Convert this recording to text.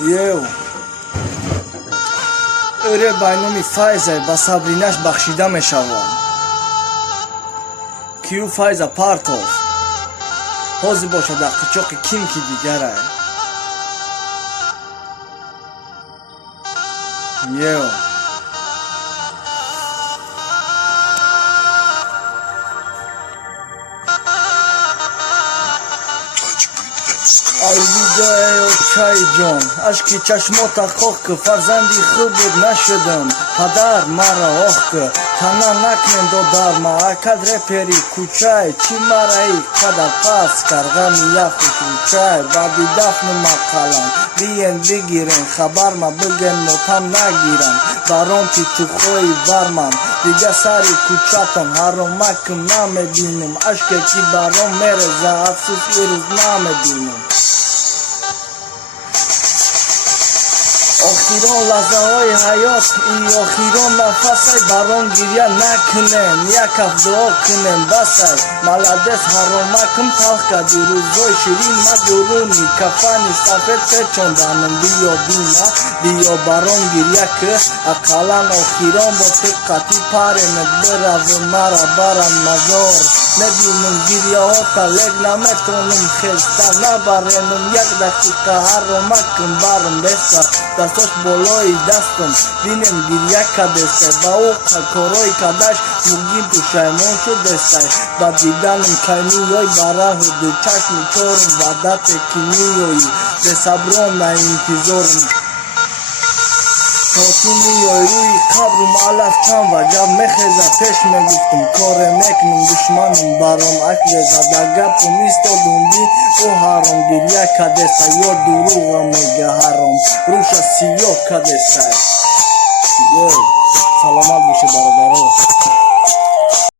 Eu öyle baynumi faize ba Sabrinash bakhshida meshavam kiu faiza partov hozi boshada qichoqi kimki digara eu Alvida çay jon aşkı çeşmota khokh farzandi khubud nashadam padar mara okhk kana naknen dodarma akadre peri kuchay chimarai kada pas kargamiya khuchay babi dafn maqalan bien bigiren khabarma bilgen motam nagiran baron ki tu khoy varman diga sari kuchatan haromakim namebinim aşkı ki baron mereza afsus iruz namebinim آخیران لحظه های حیات ای آخیران نفسای برام گریه نکنن یکف دعا کنن بسای ملدس حرامکم تلخ کدی روزای شیرین مدورونی کفانی سفید پچوندنم بیا بینا بیا برام گریه که اقلان آخیران با تقتی پرمت برو مرا برم مزار نبینم گریه ها تلگ نمتونم خسته نبرنم یک دقیقه حرامکم برم بسا دستاش بالای دستم بینم گریه کدسته با او کارای کدش مگیم تو شایمان شدسته با دیدنم کمیای براه دو چشم چارم وعدت کمیایی به صبران نه انتظارم تو میای روی قبرم علف چند وجب مخزه پیش میگفتم کار نکنم دشمنم برام اکلزه در گپم ایستادم بی او حرام گریه کدسته یا دروغ میگه حرام روش سیاه کدسته سلامت باشه برادرها